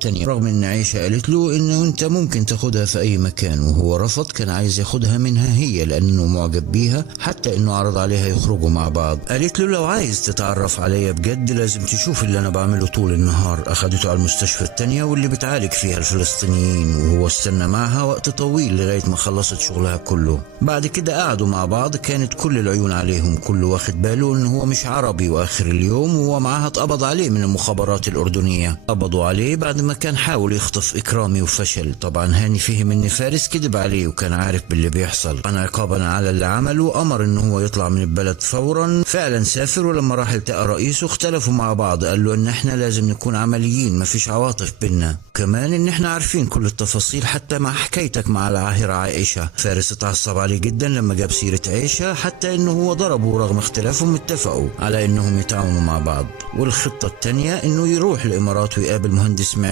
تانية، رغم ان عيشة قالت له انه انت ممكن تاخدها في اي مكان، وهو رفض. كان عايز ياخدها منها هي لانه معجب بيها، حتى انه عرض عليها يخرجوا مع بعض. قالت له لو عايز تتعرف عليا بجد لازم تشوف اللي انا بعمله طول النهار. اخدته على المستشفى التانية واللي بتعالج فيها الفلسطينيين، وهو استنى معها وقت طويل لغاية ما خلصت شغلها كله. بعد كده قعدوا مع بعض، كانت كل العيون عليهم، كله واخد باله انه هو مش عربي. واخر اليوم وهو معاها اتقبض عليه من المخابرات الاردنية. قبضوا عليه بعد ما كان حاول يخطف اكرامي وفشل. طبعا هاني فهم ان فارس كذب عليه وكان عارف باللي بيحصل. كان عقابا على اللي عمله امر انه هو يطلع من البلد فورا. فعلا سافر، ولما راح التقى رئيسه اختلفوا مع بعض. قال له ان احنا لازم نكون عمليين، مفيش عواطف بينا، كمان ان احنا عارفين كل التفاصيل حتى مع حكايتك مع العاهرة عائشة. فارس اتعصب عليه جدا لما جاب سيرة عائشة، حتى انه هو ضربه. رغم اختلافهم اتفقوا على انهم يتعاونوا مع بعض. والخطة التانية انه يروح الامارات ويقابل مهندس معماري